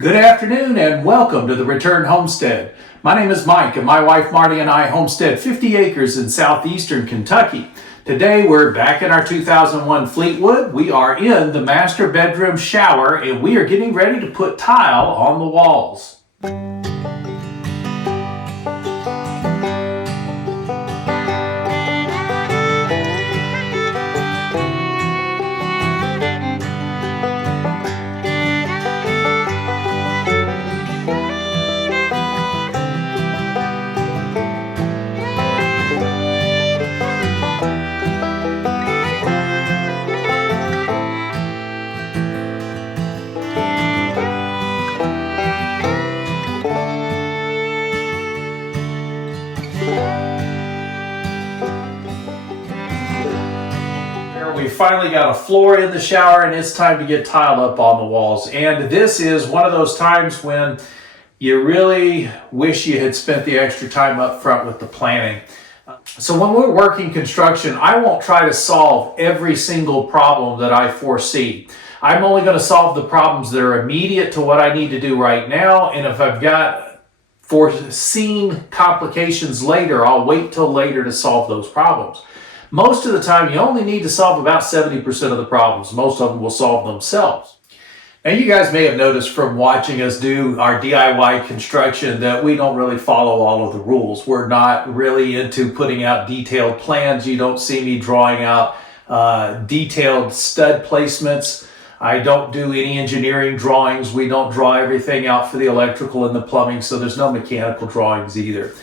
Good afternoon and welcome to the Return Homestead. My name is Mike and my wife Marty and I homestead 50 acres in southeastern Kentucky. Today we're back in our 2001 Fleetwood. We are in the master bedroom shower and we are getting ready to put tile on the walls. We finally got a floor in the shower and it's time to get tile up on the walls. And this is one of those times when you really wish you had spent the extra time up front with the planning. So when we're working construction, I won't try to solve every single problem that I foresee. I'm only going to solve the problems that are immediate to what I need to do right now. And if I've got foreseen complications later, I'll wait till later to solve those problems. Most of the time, you only need to solve about 70% of the problems. Most of them will solve themselves. Now, you guys may have noticed from watching us do our DIY construction that we don't really follow all of the rules. We're not really into putting out detailed plans. You don't see me drawing out detailed stud placements. I don't do any engineering drawings. We don't draw everything out for the electrical and the plumbing, so there's no mechanical drawings either.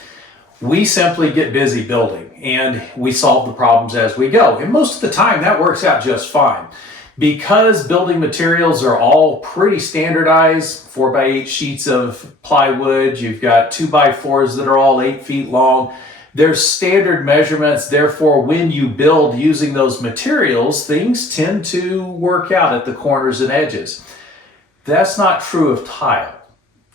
We simply get busy building and we solve the problems as we go. And most of the time that works out just fine. Because building materials are all pretty standardized, 4x8 sheets of plywood, you've got 2x4s that are all 8 feet long. There's standard measurements, therefore when you build using those materials, things tend to work out at the corners and edges. That's not true of tile.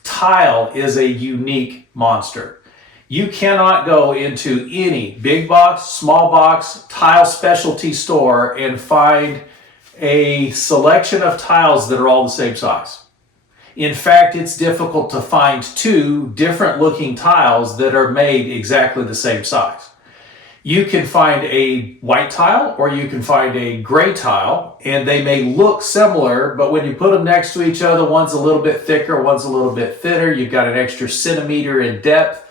Tile is a unique monster. You cannot go into any big box, small box, tile specialty store and find a selection of tiles that are all the same size. In fact, it's difficult to find two different looking tiles that are made exactly the same size. You can find a white tile or you can find a gray tile and they may look similar, but when you put them next to each other, one's a little bit thicker, one's a little bit thinner, you've got an extra centimeter in depth.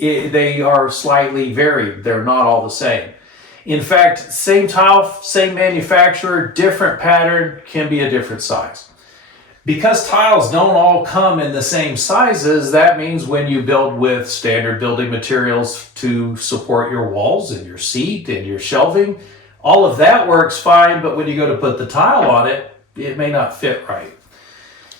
They are slightly varied. They're not all the same. In fact, same tile, same manufacturer, different pattern, can be a different size. Because tiles don't all come in the same sizes, that means when you build with standard building materials to support your walls and your seat and your shelving, all of that works fine, but when you go to put the tile on it, it may not fit right.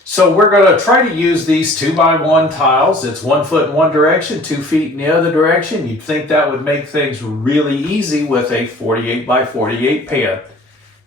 So we're going to try to use these 2x1 tiles. It's 1 foot in one direction, 2 feet in the other direction. You'd think that would make things really easy with a 48x48 pan.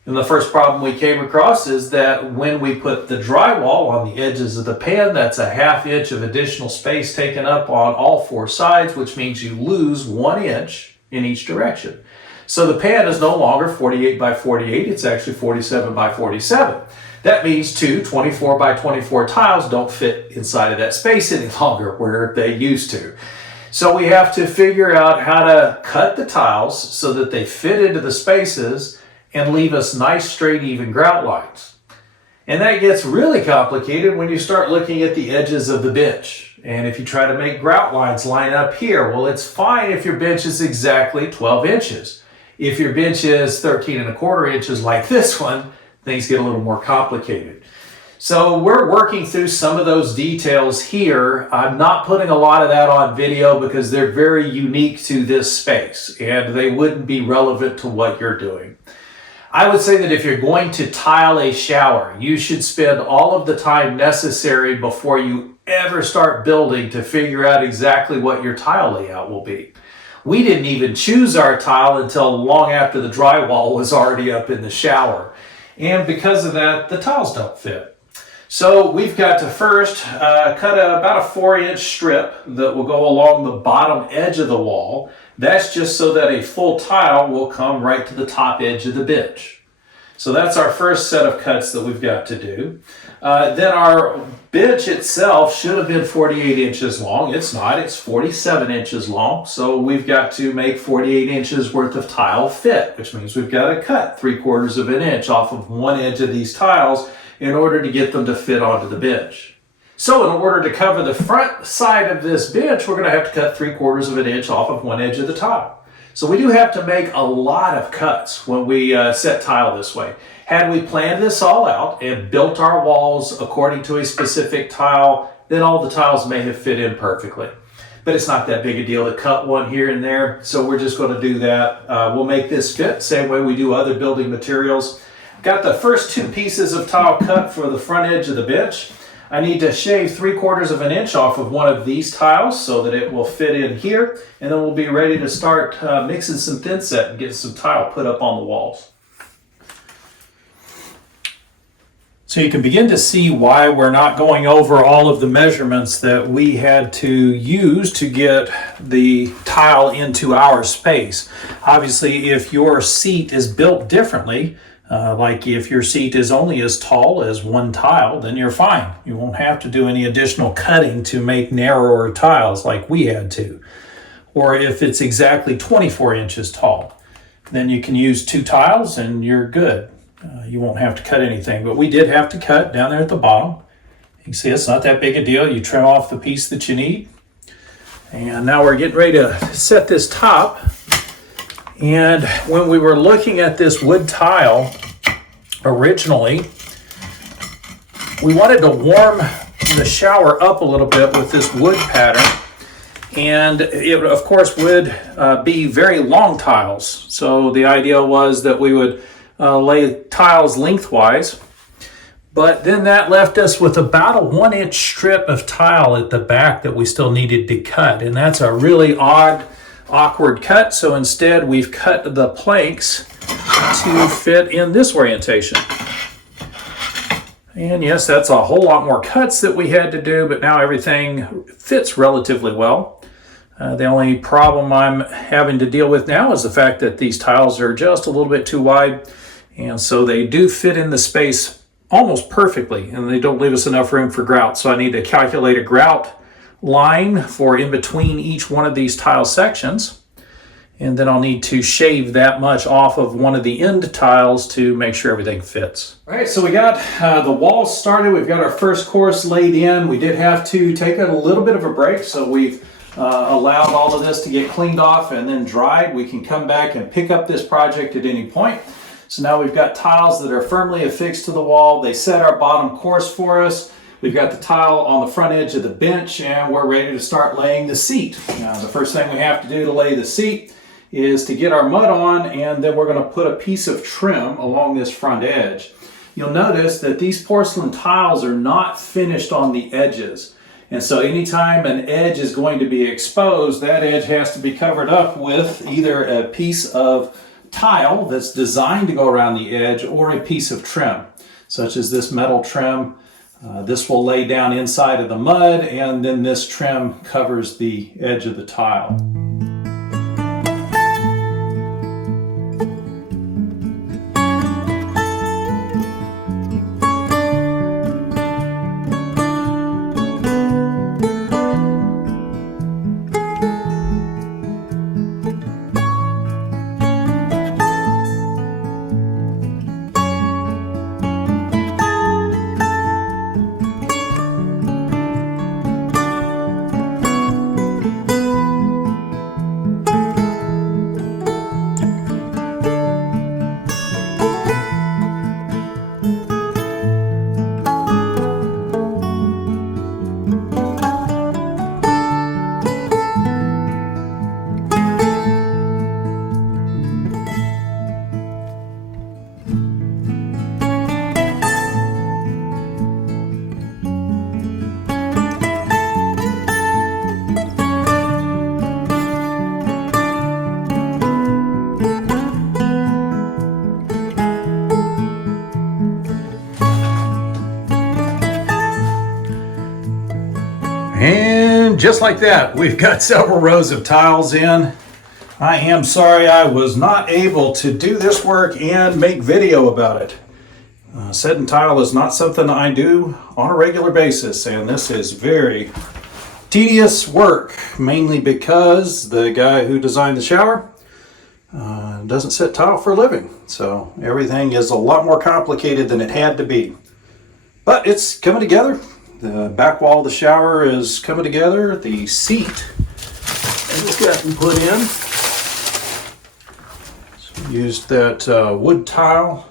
And the first problem we came across is that when we put the drywall on the edges of the pan, that's a 1/2 inch of additional space taken up on all 4 sides, which means you lose 1 inch in each direction. So the pan is no longer 48x48, it's actually 47x47. That means two 24x24 tiles don't fit inside of that space any longer where they used to. So we have to figure out how to cut the tiles so that they fit into the spaces and leave us nice, straight, even grout lines. And that gets really complicated when you start looking at the edges of the bench. And if you try to make grout lines line up here, well, it's fine if your bench is exactly 12 inches. If your bench is 13¼ inches like this one, things get a little more complicated. So we're working through some of those details here. I'm not putting a lot of that on video because they're very unique to this space and they wouldn't be relevant to what you're doing. I would say that if you're going to tile a shower, you should spend all of the time necessary before you ever start building to figure out exactly what your tile layout will be. We didn't even choose our tile until long after the drywall was already up in the shower. And because of that, the tiles don't fit. So we've got to first cut about a 4-inch strip that will go along the bottom edge of the wall. That's just so that a full tile will come right to the top edge of the bench. So that's our first set of cuts that we've got to do. Then our bench itself should have been 48 inches long. It's not, it's 47 inches long. So we've got to make 48 inches worth of tile fit, which means we've got to cut 3/4 of an inch off of one edge of these tiles in order to get them to fit onto the bench. So in order to cover the front side of this bench, we're going to have to cut 3/4 of an inch off of one edge of the tile. So we do have to make a lot of cuts when we set tile this way. Had we planned this all out and built our walls according to a specific tile, then all the tiles may have fit in perfectly. But it's not that big a deal to cut one here and there, so we're just going to do that. We'll make this fit, same way we do other building materials. Got the first 2 pieces of tile cut for the front edge of the bench. I need to shave 3/4 of an inch off of one of these tiles so that it will fit in here, and then we'll be ready to start mixing some thin set and get some tile put up on the walls. So you can begin to see why we're not going over all of the measurements that we had to use to get the tile into our space. Obviously, if your seat is built differently, like if your seat is only as tall as one tile, then you're fine. You won't have to do any additional cutting to make narrower tiles like we had to. Or if it's exactly 24 inches tall, then you can use 2 tiles and you're good. You won't have to cut anything, but we did have to cut down there at the bottom. You can see it's not that big a deal. You trim off the piece that you need. And now we're getting ready to set this top. And when we were looking at this wood tile originally, we wanted to warm the shower up a little bit with this wood pattern. And it, of course, would be very long tiles. So the idea was that we would lay tiles lengthwise, but then that left us with about a 1-inch strip of tile at the back that we still needed to cut, and that's a really awkward cut. So instead we've cut the planks to fit in this orientation. And yes, that's a whole lot more cuts that we had to do, but now everything fits relatively well. The only problem I'm having to deal with now is the fact that these tiles are just a little bit too wide. And so they do fit in the space almost perfectly, and they don't leave us enough room for grout. So I need to calculate a grout line for in between each one of these tile sections. And then I'll need to shave that much off of one of the end tiles to make sure everything fits. All right, so we got the walls started. We've got our first course laid in. We did have to take a little bit of a break, so we've allowed all of this to get cleaned off and then dried. We can come back and pick up this project at any point. So now we've got tiles that are firmly affixed to the wall. They set our bottom course for us. We've got the tile on the front edge of the bench, and we're ready to start laying the seat. Now, the first thing we have to do to lay the seat is to get our mud on, and then we're going to put a piece of trim along this front edge. You'll notice that these porcelain tiles are not finished on the edges. And so anytime an edge is going to be exposed, that edge has to be covered up with either a piece of tile that's designed to go around the edge or a piece of trim, such as this metal trim. This will lay down inside of the mud, and then this trim covers the edge of the tile. And just like that, we've got several rows of tiles in. I am sorry I was not able to do this work and make video about it. Setting tile is not something I do on a regular basis, and this is very tedious work, mainly because the guy who designed the shower doesn't set tile for a living. So everything is a lot more complicated than it had to be. But it's coming together. The back wall of the shower is coming together. The seat has gotten put in. So we used that wood tile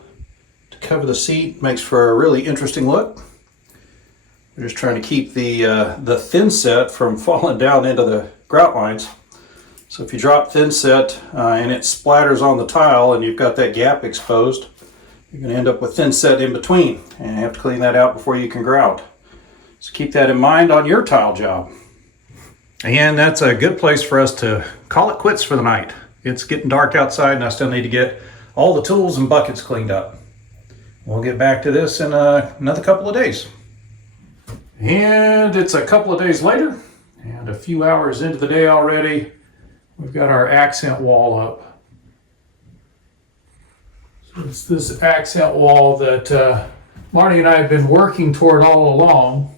to cover the seat. Makes for a really interesting look. We're just trying to keep the thin set from falling down into the grout lines. So if you drop thin set and it splatters on the tile and you've got that gap exposed, you're going to end up with thin set in between, and you have to clean that out before you can grout. So keep that in mind on your tile job. And that's a good place for us to call it quits for the night. It's getting dark outside and I still need to get all the tools and buckets cleaned up. We'll get back to this in another couple of days. And it's a couple of days later and a few hours into the day already. We've got our accent wall up. So it's this accent wall that Marnie and I have been working toward all along.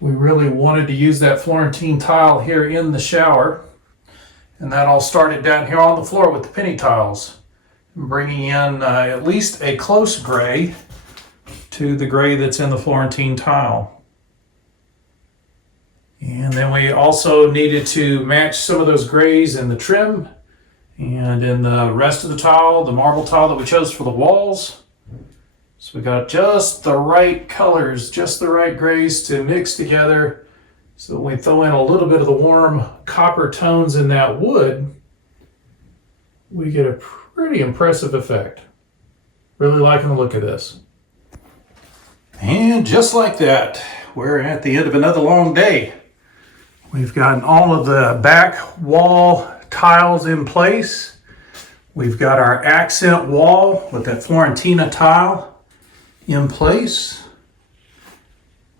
We really wanted to use that Florentine tile here in the shower. And that all started down here on the floor with the penny tiles. Bringing in at least a close gray to the gray that's in the Florentine tile. And then we also needed to match some of those grays in the trim and in the rest of the tile, the marble tile that we chose for the walls. So we got just the right colors, just the right grays to mix together. So when we throw in a little bit of the warm copper tones in that wood, we get a pretty impressive effect. Really liking the look of this. And just like that, we're at the end of another long day. We've gotten all of the back wall tiles in place. We've got our accent wall with that Florentina tile in place.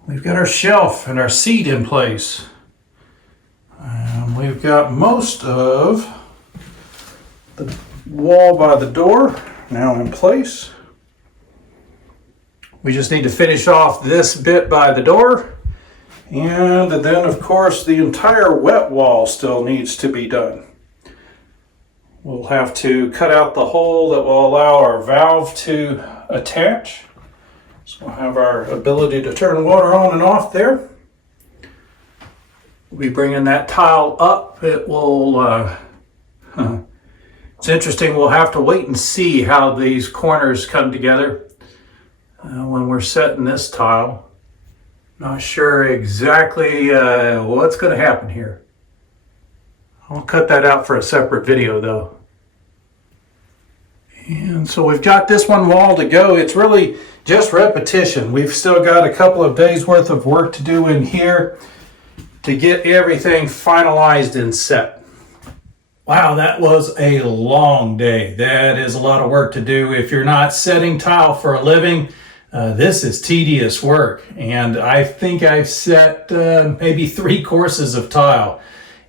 We've got our shelf and our seat in place. We've got most of the wall by the door now in place. We just need to finish off this bit by the door. And then, of course, the entire wet wall still needs to be done. We'll have to cut out the hole that will allow our valve to attach. So we'll have our ability to turn water on and off there. We'll be bringing that tile up. It will, it's interesting, we'll have to wait and see how these corners come together when we're setting this tile. Not sure exactly what's going to happen here. I'll cut that out for a separate video though. And so we've got this one wall to go. It's really just repetition. We've still got a couple of days worth of work to do in here to get everything finalized and set. Wow, that was a long day. That is a lot of work to do. If you're not setting tile for a living, this is tedious work, and I think I've set maybe 3 courses of tile.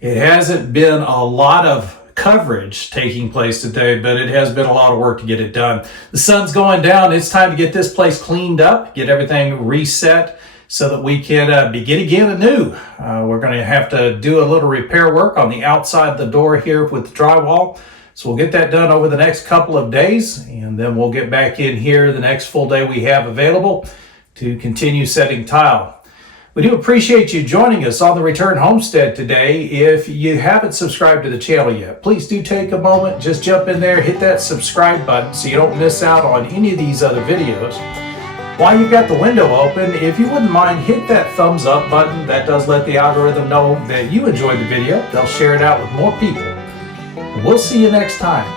It hasn't been a lot of coverage taking place today, but it has been a lot of work to get it done. The sun's going down. It's time to get this place cleaned up, get everything reset so that we can begin again anew. We're going to have to do a little repair work on the outside of the door here with the drywall. So we'll get that done over the next couple of days, and then we'll get back in here the next full day we have available to continue setting tile. We do appreciate you joining us on the Return Homestead today. If you haven't subscribed to the channel yet, please do take a moment, just jump in there, hit that subscribe button so you don't miss out on any of these other videos. While you've got the window open, if you wouldn't mind, hit that thumbs up button. That does let the algorithm know that you enjoyed the video. They'll share it out with more people. We'll see you next time.